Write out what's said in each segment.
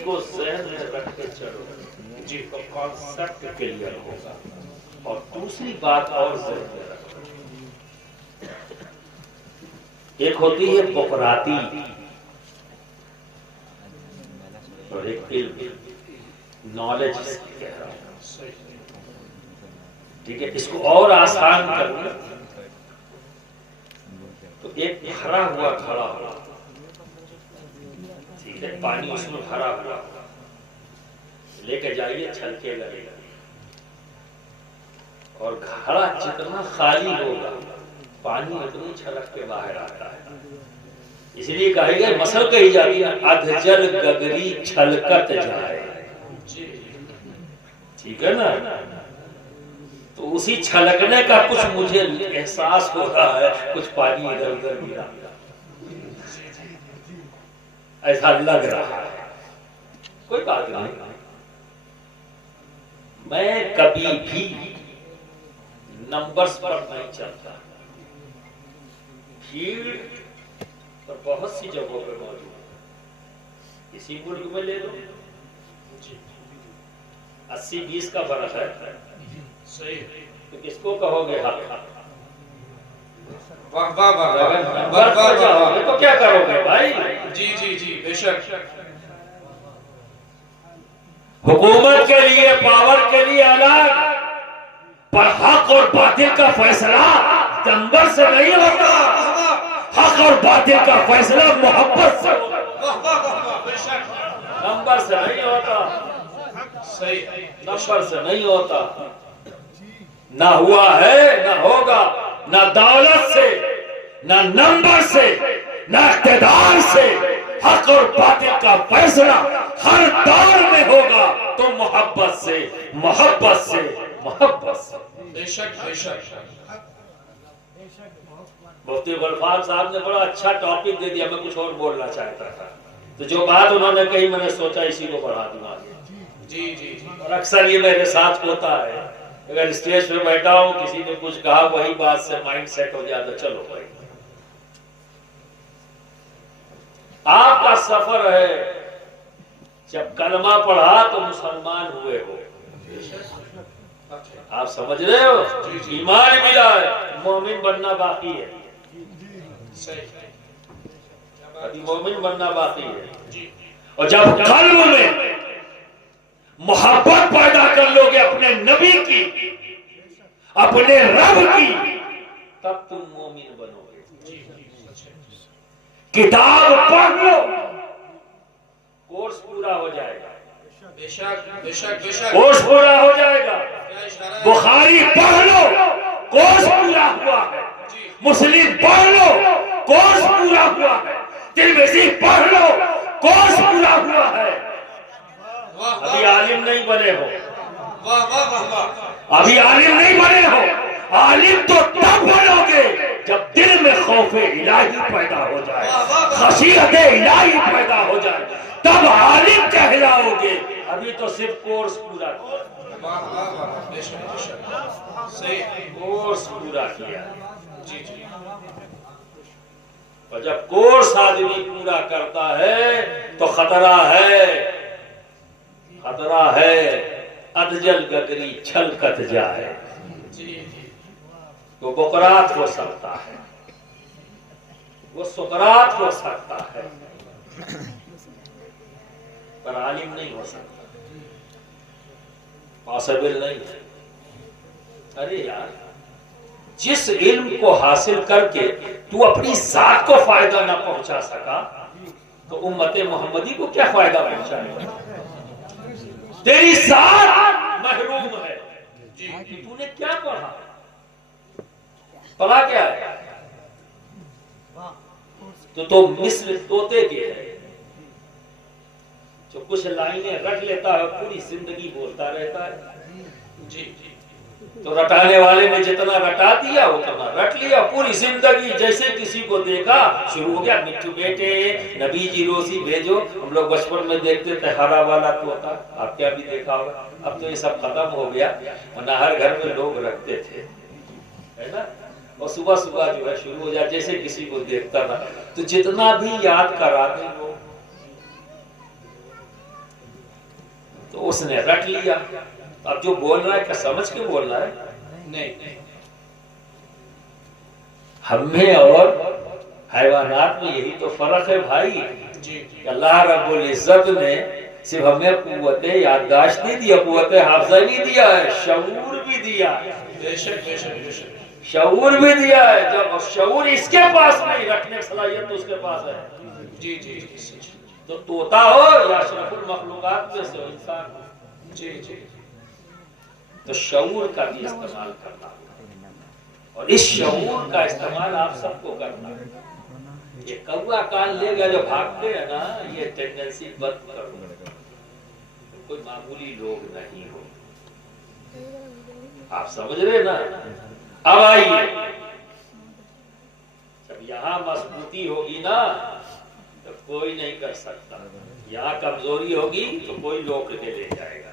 इसको जहन में रख के चलो जी, तो कॉन्सेप्ट क्लियर होगा। और दूसरी बात और जहन में रखो, एक होती है बुकराती और एक इल्म, नॉलेज कह रहा हूं, ठीक है। इसको और आसान करना तो एक भरा हुआ घड़ा होगा, ठीक है, पानी उसमें भरा हुआ लेके जाइए, छलके लगेगा। और घड़ा जितना खाली होगा पानी उतनी छलक के बाहर आता है। इसलिए कही गई, मसल कही जाती है, अधजल गगरी छलकत जाए, ठीक है ना। तो उसी छलकने का कुछ मुझे एहसास हो रहा है, कुछ पानी इधर उधर गिरा, ऐसा लग रहा है। कोई बात नहीं, मैं कभी भी नंबर्स पर नहीं चलता। भीड़ पर बहुत सी जगहों पर मौजूद है। इसी मुल्क में ले लो, 80-20 का फर्क है, सही। तो किसको कहोगे हक? वाह वाह वाह, तो क्या करोगे भाई? जी जी जी, बेशक। हुकूमत के लिए, पावर के लिए अलग, पर हक और बातिल का फैसला नंबर से नहीं होता। हक और बातिल का फैसला मोहब्बत से होता, नंबर से नहीं होता। सही, नंबर से नहीं होता। ना हुआ है, ना होगा, ना दौलत से, ना नंबर से, ना इख्तिदार से। हक और बातिल का फैसला हर दौर में होगा तो मोहब्बत से, मोहब्बत से, मोहब्बत से। बेशक बेशक। मुफ्ती गुलफाम साहब ने बड़ा अच्छा टॉपिक दे दिया, मैं कुछ और बोलना चाहता था, तो जो बात उन्होंने कही मैंने सोचा इसी को बढ़ा दूंगा। जी जी जी। और अक्सर ये मेरे साथ होता है, अगर स्टेज पे बैठा हूं, किसी ने कुछ कहा, वही बात से माइंड सेट हो जाता, चलो भाई। आपका सफर है, जब कलमा पढ़ा तो मुसलमान हुए हो, आप समझ रहे हो, ईमान मिला है, मोमिन बनना बाकी है, अभी मोमिन बनना बाकी है। और जब कल्ब में मोहब्बत पैदा कर लोगे अपने नबी की, अपने रब की, तब तुम मोमिन बनोगे। किताब पढ़ लो, कोर्स पूरा हो जाएगा। बेशक बेशक बेशक, कोर्स पूरा हो जाएगा। बुखारी पढ़ लो, कोर्स पूरा हुआ है। मुस्लिम पढ़ लो, कोर्स पूरा हुआ है। तिरमिज़ी पढ़ लो, कोर्स पूरा हुआ है। अभी आलिम नहीं बने हो, वाह वाह वाह वाह, अभी आलिम नहीं बने हो। आलिम तो तब बनोगे जब दिल में खौफे इलाही पैदा हो जाए, खशियत इलाही पैदा हो जाए, तब आलिम कहलाओगे। अभी तो सिर्फ कोर्स पूरा किया, कोर्स पूरा किया। जी जी। और जब कोर्स आदमी पूरा करता है तो खतरा है, खतरा है, अधजल गगरी छलकत जाए। वो बुकरात हो सकता है, वो सुकरात हो सकता है, पर आलिम नहीं हो सकता, पॉसिबल नहीं है। अरे यार, जिस इल्म को हासिल करके तू अपनी जात को फायदा ना पहुंचा सका, तो उम्मते मोहम्मदी को क्या फायदा पहुंचाएगा? तेरी जात महरूम है। तूने क्या पढ़ा? पढ़ा क्या है? तो मिस्र तोते के है, जो कुछ लाइनें रट लेता है, पूरी जिंदगी बोलता रहता है। जी जी। तो रटाने वाले ने जितना रटा दिया उतना रट लिया, पूरी जिंदगी जैसे किसी को देखा शुरू हो गया, मिट्टू बेटे नबी जी रोजी भेजो। हम लोग बचपन में देखते थे हरा वाला तोता, आप क्या भी देखा होगा। अब तो ये सब खत्म हो गया, वरना हर घर में लोग रखते थे, है ना। और सुबह सुबह जो है शुरू हो जाए, जैसे किसी को देखता था। तो जितना भी याद करा दे लोग, तो उसने रट लिया। अब जो बोल रहा है क्या समझ के बोल रहा है? नहीं। हमें और हैवानात में यही तो फर्क है भाई। जी अल्लाह रब्बुल इज्जत ने सिर्फ हमें कुव्वत याददाश्त नहीं दिया, कुव्वत हाफजा नहीं दिया है, शऊर भी दिया है। बेशक बेशक बेशक। शऊर भी दिया है। जब शऊर इसके पास नहीं, रखने की सलाहियत तो उसके पास है। जी जी जी तो तोता हो या अशरफुल मखलूकात में से हो, इंसान हो। जी जी। तो शऊर का भी इस्तेमाल करना, और इस शऊर का इस्तेमाल आप सबको करना है। ये कौवा कान लेगा जो भागते हैं ना, ये टेंडेंसी बंद करो। कोई मामूली लोग नहीं हो, आप समझ रहे ना? अब आइए, जब यहाँ मजबूती होगी ना तो कोई नहीं कर सकता, यहाँ कमजोरी होगी तो कोई रोक के ले जाएगा।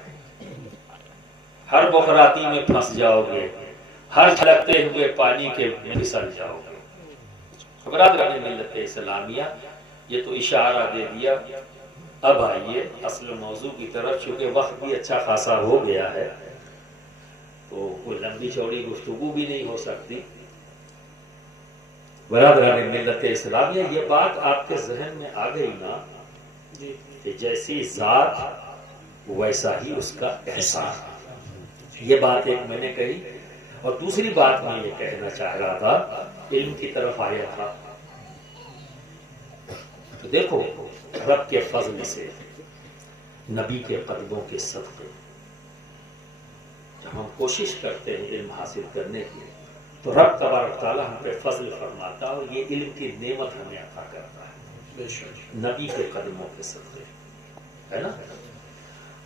हर बुखराती में फंस जाओगे, हर छलकते हुए पानी के फिसल जाओगे। बरादरान मिल्लत इस्लामिया, ये तो इशारा दे दिया। अब आइए असल मौजू की तरफ, चूंकि वक्त भी अच्छा खासा हो गया है तो कोई लंबी चौड़ी गुफ्तगू भी नहीं हो सकती। बरादरान मिल्लत इस्लामिया, ये बात आपके जहन में आ गई ना कि जैसी जात वैसा ही उसका एहसान। ये बात एक मैंने कही, और दूसरी बात मैं ये कहना चाह रहा था, इल्म की तरफ आया था तो देखो, रब के फजल से, नबी के कदमों के सदक़े जब हम कोशिश करते हैं इल्म हासिल करने की, तो रब तबारक तआला हम पे फजल फरमाता है और ये इल्म की नेमत हमें अता करता है नबी के कदमों के सदक़े, है ना?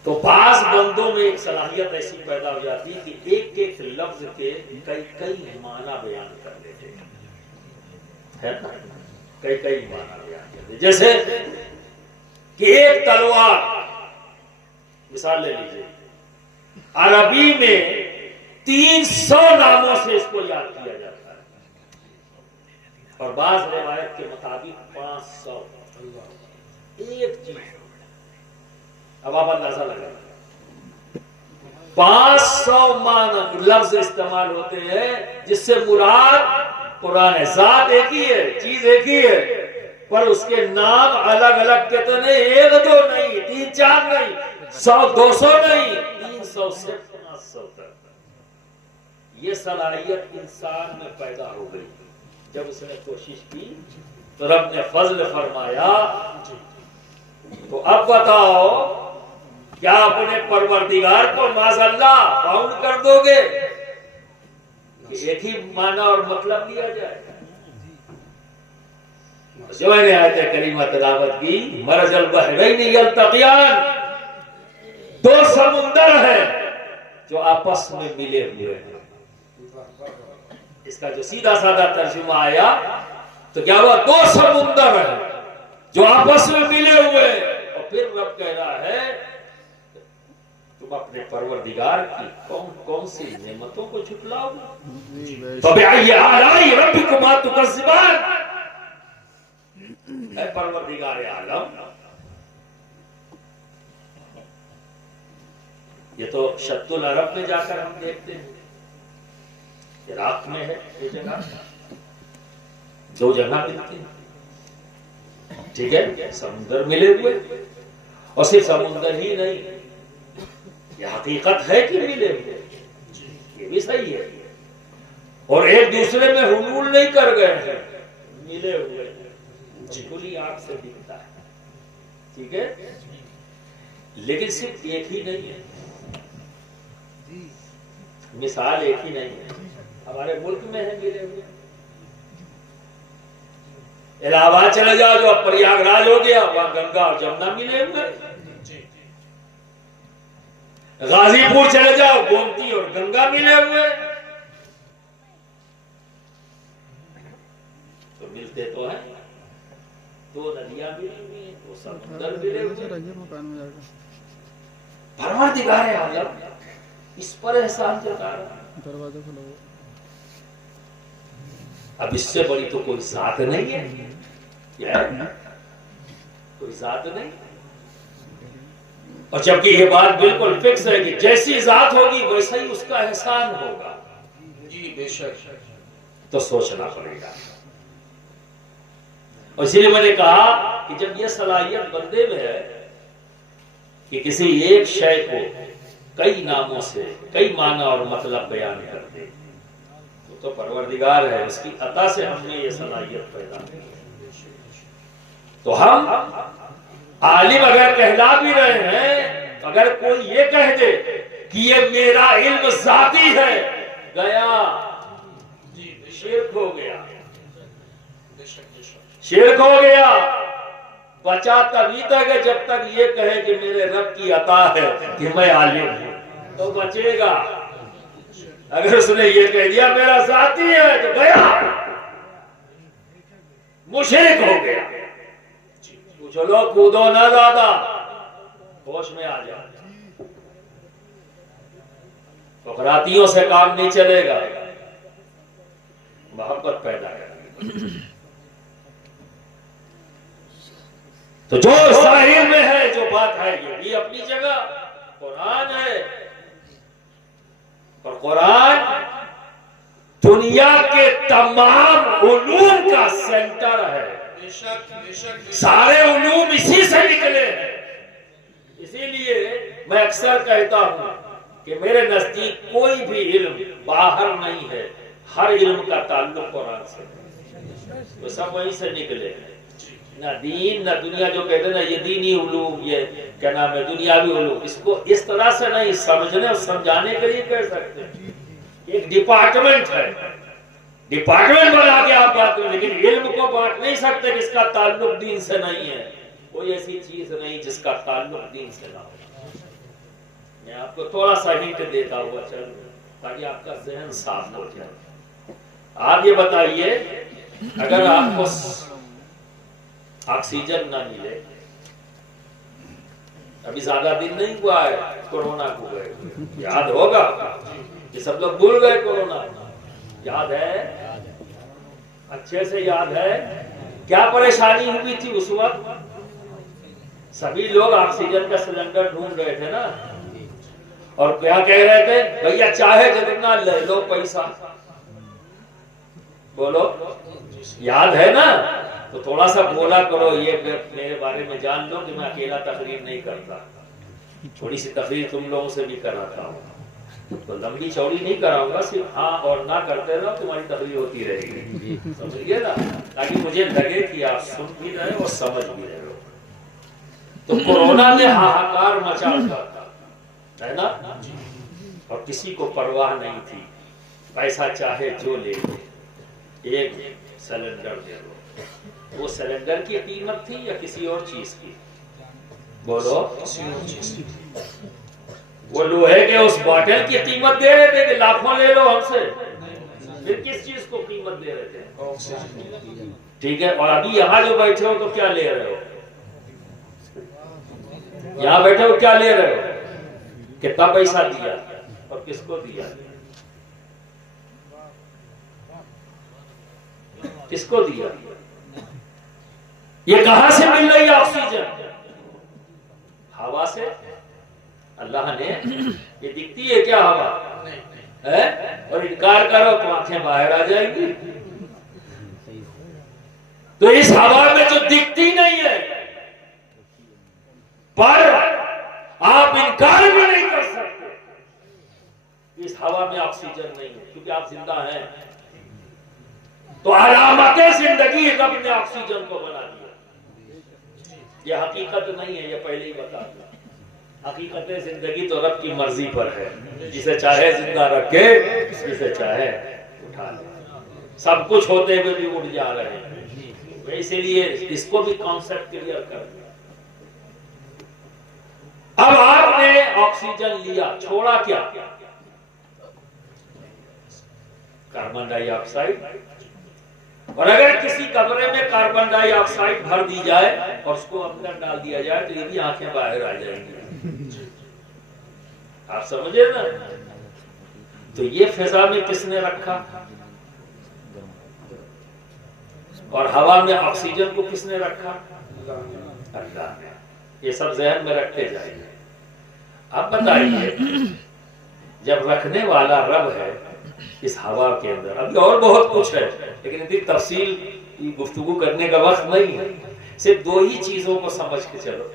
तो बाज बंदों में एक सलाहियत ऐसी पैदा हो जाती है कि एक एक लफ्ज के कई कई माना बयान कर लेते हैं, है ना? कई कई माना बयान कर लेते। जैसे कि एक तलवार, मिसाल ले लीजिए, अरबी में 300 नामों से इसको याद किया जाता है, और बाज रिवायत के मुताबिक 500। एक चीज, अब आप अंदाजा लगाइए, 500 माना लफ्ज इस्तेमाल होते हैं, जिससे मुराद कुरान है। जात एक ही है, चीज एक ही है, पर उसके नाम अलग अलग कितने, एक दो नहीं, 3 4 नहीं, 100 200 नहीं, 300 से 500 तक। ये सलाहियत इंसान में पैदा हो गई जब उसने कोशिश की, तो रब ने फजल फरमाया। तो अब बताओ, क्या अपने परवरदिगार को माज़अल्लाह बाउंड कर दोगे कि एक ही माना और मतलब लिया जाए? जो मैंने आयत करीमा तिलावत की, मरजल बहरैन यल्तक़ियान, 2 समुंदर हैं जो आपस में मिले हुए हैं। इसका जो सीधा साधा तर्जुमा आया तो क्या हुआ, 2 समुंदर हैं जो आपस में मिले हुए हैं। और फिर रब कह रहा है, तुम अपने परवरदिगार की कौन कौन सी नेमतों को झुटलाओगे? फबिअय्यि आलाइ रब्बिकुमा तुकज़्ज़िबान। ऐ परवरदिगार आलम, ये तो शत्तुल अरब में जाकर हम देखते हैं, इराक में है ये जगह, 2 जगह मिलती है, ठीक है, समुद्र मिले हुए। और सिर्फ समुद्र ही नहीं, ये हकीकत है कि मिले हुए, ये भी सही है, और एक दूसरे में हुलूल नहीं कर गए हैं, मिले हुए हैं, खुली आंख से दिखता है, ठीक है। लेकिन सिर्फ एक ही नहीं है, मिसाल एक ही नहीं है, हमारे मुल्क में है मिले हुए। इलाहाबाद चले जाओ, जो अब प्रयागराज हो गया, वहां गंगा और जमुना मिले हुए। गाजीपुर चले जाओ, गोमती और गंगा मिले हुए। तो मिलते तो हैं, 2 नदियां मिली हुई हैं, 2 समुद्र मिले हुए। परवरदिगार आलम इस पर एहसान जता रहा है। अब इससे बड़ी तो कोई जात नहीं है, क्या है? कोई जात नहीं। और जबकि ये बात बिल्कुल फिक्स है कि जैसी जात होगी वैसा ही उसका एहसान होगा। जी बेशक। तो सोचना पड़ेगा। और इसलिए मैंने कहा कि जब ये सलाहियत बंदे में है कि किसी एक शय को कई नामों से कई माना और मतलब बयान कर दे, तो परवरदिगार है, उसकी अता से हमने ये सलाहियत पैदा की। तो हम आलिम अगर कहला भी रहे हैं, अगर कोई ये कह दे कि ये मेरा इल्म जाती है, गया, शिर्क हो गया, शिर्क हो गया। बचा तभी तक है जब तक ये कहे कि मेरे रब की अता है कि मैं आलिम हूं, तो बचेगा। अगर उसने ये कह दिया मेरा साथी है, तो गया, मुशरिक हो गया। चलो कूदो ना ज्यादा, होश में आ जाओ। फकरातियों से काम नहीं चलेगा, मोहब्बत पैदा करेगा। तो जो साहिर में है, जो बात है, ये भी अपनी जगह कुरान है। और कुरान दुनिया के तमाम उलूम का सेंटर है। सारे उलूम इसी से निकले हैं। इसीलिए मैं अक्सर कहता हूं कि मेरे नजदीक कोई भी इल्म बाहर नहीं है, हर इल्म का ताल्लुक कुरान से, वो सब वहीं से निकले हैं। ना दीन ना दुनिया, जो कहते हैं ना ये दीनी उलूम, ये क्या नाम है, दुनियावी उलूम, इसको इस तरह से नहीं समझने और समझाने के लिए कह सकते हैं। एक डिपार्टमेंट है, डिपार्टमेंट बना के आप बात करें, लेकिन इल्म को बांट नहीं सकते कि इसका ताल्लुक दीन से नहीं है। कोई ऐसी चीज नहीं जिसका ताल्लुक दीन से ना हो। मैं आपको थोड़ा सा हिंट देता हुआ चलूं ताकि आपका जहन साफ हो जाए। आप ये बताइए, अगर आपको ऑक्सीजन ना मिले, अभी ज्यादा दिन नहीं हुआ है कोरोना को गए, याद होगा, ये सब लोग भूल गए कोरोना, याद है, अच्छे से याद है। क्या परेशानी हुई थी उस वक्त? सभी लोग ऑक्सीजन का सिलेंडर ढूंढ रहे थे ना, और क्या कह रहे थे, भैया चाहे जितना ले लो पैसा, बोलो, याद है ना? तो थोड़ा सा बोला करो, ये मेरे बारे में जान लो कि मैं अकेला तकरीर नहीं करता, थोड़ी सी तकरीर तुम लोगों से भी कराता हूँ। तो लंबी चौड़ी नहीं कराऊंगा, सिर्फ हाँ और ना करते रहो, तुम्हारी तकरीर होती रहेगी, समझिए ना, ताकि मुझे लगे कि आप सुन भी रहे हो और समझ भी रहे हो। तो कोरोना में हाहाकार मचा था, है ना, और किसी को परवाह नहीं थी, पैसा चाहे जो ले लो, एक सिलेंडर दे दो। वो सिलेंडर की कीमत थी या किसी और चीज की? बोलो, किसी और चीज की। वो लोहे के उस बॉटल की कीमत दे रहे थे कि लाखों ले लो हमसे, फिर किस चीज को कीमत दे रहे थे? ठीक है, और अभी यहाँ जो बैठे हो तो क्या ले रहे हो? यहाँ बैठे हो क्या ले रहे हो? कितना पैसा दिया और किसको दिया? किसको दिया? ये कहां से मिल रही है ऑक्सीजन? हवा से। अल्लाह ने, ये दिखती है क्या हवा? है? और इनकार करो तो आंखें बाहर आ जाएंगी। तो इस हवा में जो दिखती नहीं है, पर आप इनकार भी नहीं कर सकते, इस हवा में ऑक्सीजन नहीं है, क्योंकि आप जिंदा हैं। तो अलामतें जिंदगी रब ने ऑक्सीजन को बना दिया। ये हकीकत नहीं है, ये पहले ही बता दिया। हकीकत जिंदगी तो रब की मर्जी पर है, जिसे चाहे जिंदा रखे, जिसे चाहे उठा ले। सब कुछ होते हुए भी उठ जा रहे हैं, इसीलिए इसको भी कॉन्सेप्ट क्लियर कर दिया। अब आपने ऑक्सीजन लिया, छोड़ा क्या? Carbon dioxide. और अगर किसी कमरे में कार्बन डाइऑक्साइड भर दी जाए और उसको अंदर डाल दिया जाए तो ये भी आंखें बाहर आ जाएंगी। आप समझे ना? तो ये फिजा में किसने रखा? और हवा में ऑक्सीजन को किसने रखा? अल्लाह ने। ये सब जहन में रखते जाइए। अब बताइए, जब रखने वाला रब है इस हवा के अंदर, अभी और बहुत कुछ है लेकिन इतनी तफसील गुफ्तगू करने का वक्त नहीं है, सिर्फ दो ही चीजों को समझ के चलो।